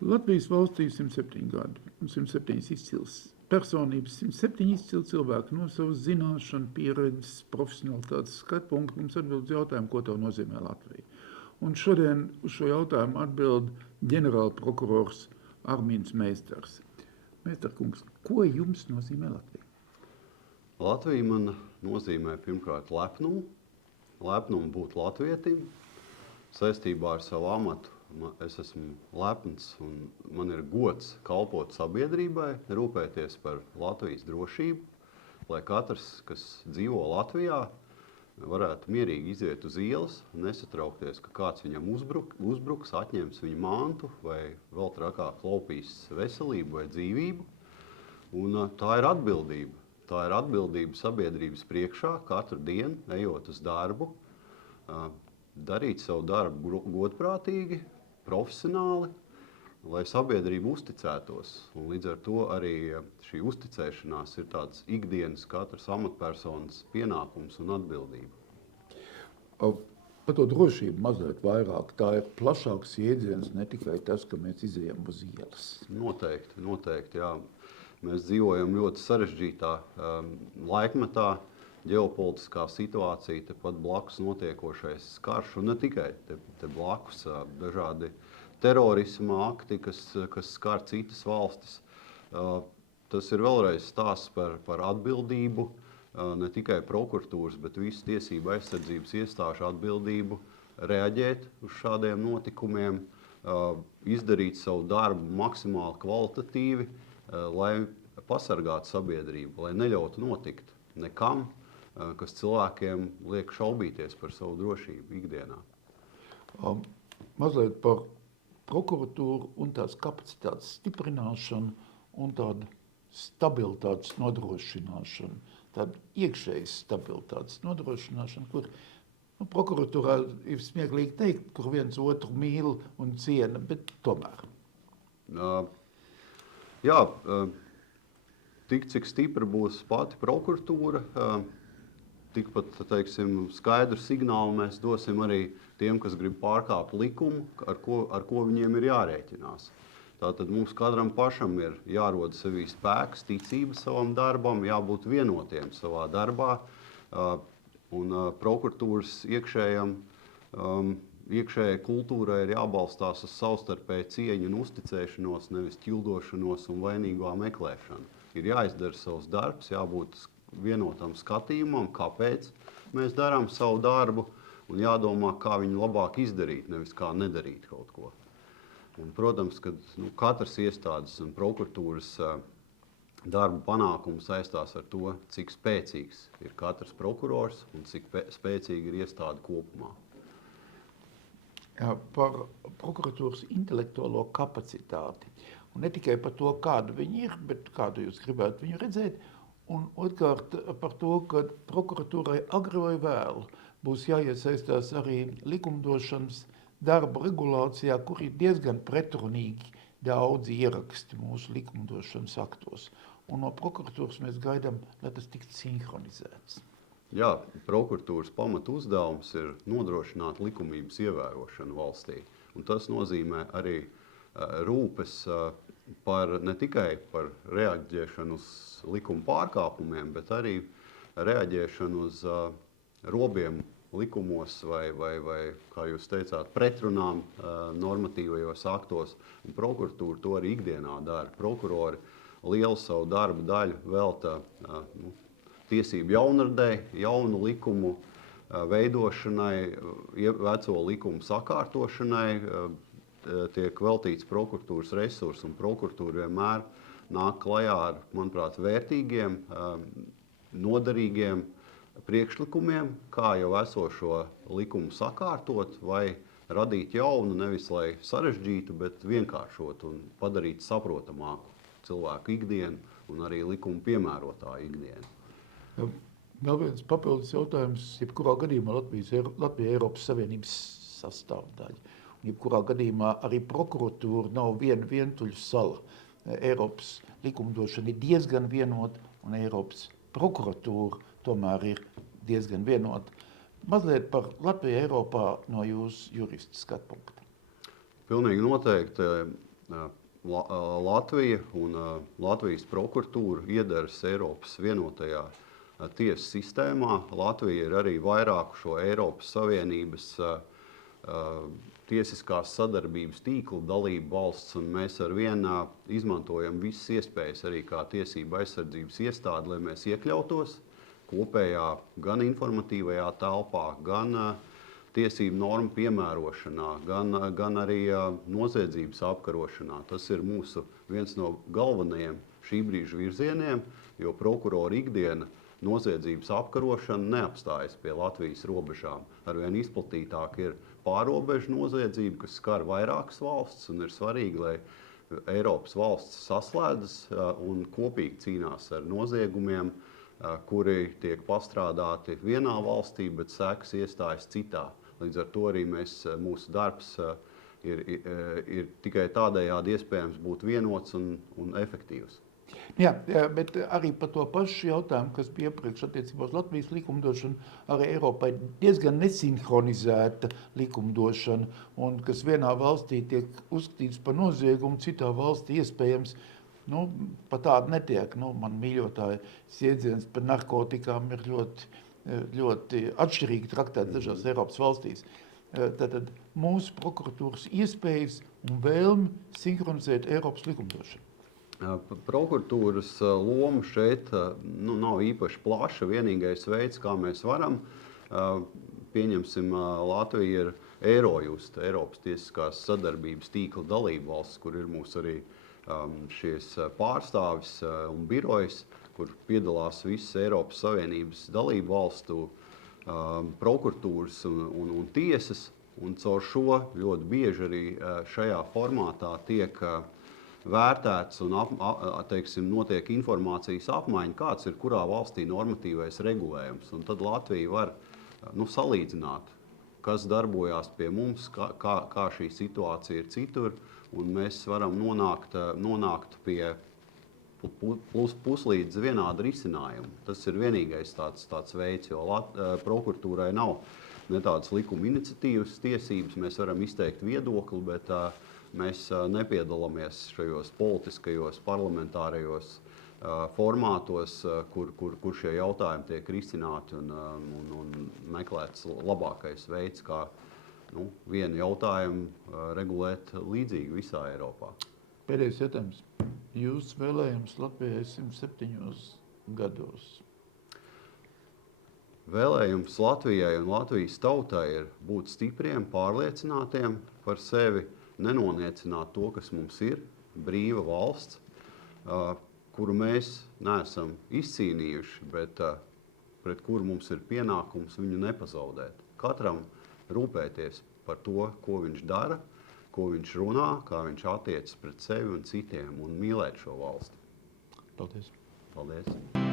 Latvijas valstī 107 gadi un 107 izcils personības, 107 izcili cilvēki no savas zināšanu, pieredzes, profesionalitātes skatu punktu mums atbild uz jautājumu, ko tev nozīmē Latvija. Un šodien uz šo jautājumu atbild ģenerāla prokurors Armīns Meistars. Meistarkungs, ko jums nozīmē Latvija? Latvija man nozīmē pirmkārt lepnumu būt latvietim. Saistībā ar savu amatu es esmu lepns un man ir gods kalpot sabiedrībai, rūpēties par Latvijas drošību, lai katrs, kas dzīvo Latvijā, varētu mierīgi iziet uz ielas, nesatraukties, ka kāds viņam uzbruks, atņems viņa mantu vai vēl trakāk laupīs veselību vai dzīvību. Un tā ir atbildība. Tā ir atbildība sabiedrības priekšā katru dienu, ejot uz darbu, darīt savu darbu godprātīgi, profesionāli, lai sabiedrība uzticētos. Un līdz ar to arī šī uzticēšanās ir tāds ikdienas katras amatpersonas pienākums un atbildība. Par to drošību mazliet vairāk. Tā ir plašāks jēdziens, ne tikai tas, ka mēs izejam uz ielas. Noteikti, jā. Mēs dzīvojam ļoti sarežģītā laikmetā, ģeopolitiskā situācija, tepat blakus notiekošais karš, un ne tikai te blakus dažādi terorisma akti, kas skar citas valstis. Tas ir vēlreiz stāsts par atbildību, ne tikai prokuratūras, bet visu tiesību aizsardzības iestāžu atbildību reaģēt uz šādiem notikumiem, izdarīt savu darbu maksimāli kvalitatīvi, lai pasargātu sabiedrību, lai neļautu notikt nekam, kas cilvēkiem liek šaubīties par savu drošību ikdienā. Mazliet par prokuratūru un tās kapacitātes stiprināšanu un tādu stabilitātes nodrošināšanu, tādu iekšējas stabilitātes nodrošināšanu, kur prokuratūrā ir smieklīgi teikt, kur viens otru mīl un ciena, bet tomēr. Jā, tik cik stipra būs pati prokuratūra, tikpat, teiksim, skaidru signālu mēs dosim arī tiem, kas grib pārkāpt likumu, ar ko viņiem ir jārēķinās. Tātad mums katram pašam ir jārod sevī spēks, ticība savam darbam, jābūt vienotiem savā darbā, un prokuratūras iekšējai kultūrai ir jābalstās uz savstarpēju cieņu un uzticēšanos, nevis ķildošanos un vainīgo meklēšanu. Ir jāizdara savs darbs, jābūt vienotam skatījumam, kāpēc mēs darām savu darbu, un jādomā, kā viņu labāk izdarīt, nevis kā nedarīt kaut ko. Un, protams, ka katras iestādes un prokuratūras darba panākums saistās ar to, cik spēcīgs ir katrs prokurors un cik spēcīga ir iestāde kopumā. Jā, par prokuratūras intelektuālo kapacitāti. Un ne tikai par to, kāda viņi ir, bet kādu jūs gribētu viņu redzēt. Un otrkārt par to, ka prokuratūrai agri vai vēlu būs jāiesaistās arī likumdošanas darba regulācijā, kur ir diezgan pretrunīgi daudzi ieraksti mūsu likumdošanas aktos. Un no prokuratūras mēs gaidām, lai tas tiktu sinhronizēts. Jā, prokuratūras pamatu uzdevums ir nodrošināt likumības ievērošanu valstī. Un tas nozīmē arī rūpes ne tikai par reaģēšanu uz likuma pārkāpumiem, bet arī reaģēšanu uz robiem likumos vai, kā jūs teicāt, pretrunām normatīvajos aktos. Un prokuratūra to arī ikdienā dara. Prokurori lielu savu darbu daļu velta tiesību jaunradei, jaunu likumu veidošanai, veco likumu sakārtošanai, tiek veltīts prokuratūras resursi, un prokuratūra vienmēr nāk klajā ar, manuprāt, vērtīgiem, noderīgiem priekšlikumiem, kā jau esošo likumu sakārtot vai radīt jaunu, nevis lai sarežģītu, bet vienkāršotu un padarīt saprotamāku cilvēku ikdienu un arī likumu piemērotāju ikdienu. Vēl viens papildus jautājums, jebkurā gadījumā Latvija Eiropas Savienības sastāvdaļa. Jebkurā gadījumā arī prokuratūra nav viena vientuļa sala. Eiropas likumdošana ir diezgan vienota, un Eiropas prokuratūra tomēr ir diezgan vienota. Mazliet par Latviju Eiropā no jūsu jurista skatu punkta. Pilnīgi noteikti. Latvija un Latvijas prokuratūra iedaras Eiropas vienotajā tiesu sistēmā. Latvija ir arī vairāku šo Eiropas Savienības tiesiskās sadarbības tīkla dalību valsts, un mēs arvien izmantojam visas iespējas arī kā tiesība aizsardzības iestāde, lai mēs iekļautos kopējā gan informatīvajā telpā, gan tiesību normu piemērošanā, gan arī noziedzības apkarošanā. Tas ir mūsu viens no galvenajiem šī brīža virzieniem, jo prokurora ikdiena noziedzības apkarošana neapstājas pie Latvijas robežām. Arvien izplatītāk ir pārrobežu noziedzība, kas skar vairākas valstis, un ir svarīgi, lai Eiropas valstis saslēdzas un kopīgi cīnās ar noziegumiem, kuri tiek pastrādāti vienā valstī, bet sekas iestājas citā. Līdz ar to arī mūsu darbs ir tikai tādējādi iespējams būt vienots un efektīvs. Jā, bet arī par to pašu jautājumu, kas bija iepriekš attiecībā uz Latvijas likumdošanu, arī Eiropā ir diezgan nesinhronizēta likumdošana, un kas vienā valstī tiek uzskatīts par noziegumu, citā valstī iespējams pat tāda netiek. Man mīļotāja iedziens par narkotikām ir ļoti atšķirīgi traktēts dažās Eiropas valstīs. Tātad mūsu prokuratūras iespējas un vēlmi sinhronizēt Eiropas likumdošanu. Prokuratūras loma šeit nav īpaši plaša. Vienīgais veids, kā mēs varam, pieņemsim, Latvija ir Eirojust, Eiropas tiesiskās sadarbības tīkla dalība valsts, kur ir mūsu arī šies pārstāvis un birojs, kur piedalās visas Eiropas Savienības dalību valstu prokuratūras un tiesas. Un caur šo ļoti bieži arī šajā formātā tiek vērtēts un notiek informācijas apmaiņa, kāds ir kurā valstī normatīvais regulējums. Un tad Latvija var salīdzināt, kas darbojās pie mums, kā šī situācija ir citur. Un mēs varam nonākt pie puslīdz vienāda risinājuma. Tas ir vienīgais tāds veids, jo prokuratūrai nav ne tādas likuma iniciatīvas tiesības. Mēs varam izteikt viedokli, bet mēs nepiedalāmies šajos politiskajos, parlamentārajos formātos, kur šie jautājumi tiek risināti un meklēts labākais veids, kā vienu jautājumu regulēt līdzīgi visā Eiropā. Pēdējais jautājums. Jūs vēlējums Latvijai 107 gados? Vēlējums Latvijai un Latvijas tautai ir būt stipriem, pārliecinātiem par sevi, nenoniecināt to, kas mums ir, brīva valsts, kuru mēs neesam izcīnījuši, bet pret kuru mums ir pienākums viņu nepazaudēt. Katram rūpēties par to, ko viņš dara, ko viņš runā, kā viņš attiecas pret sevi un citiem un mīlēt šo valsti. Paldies. Paldies.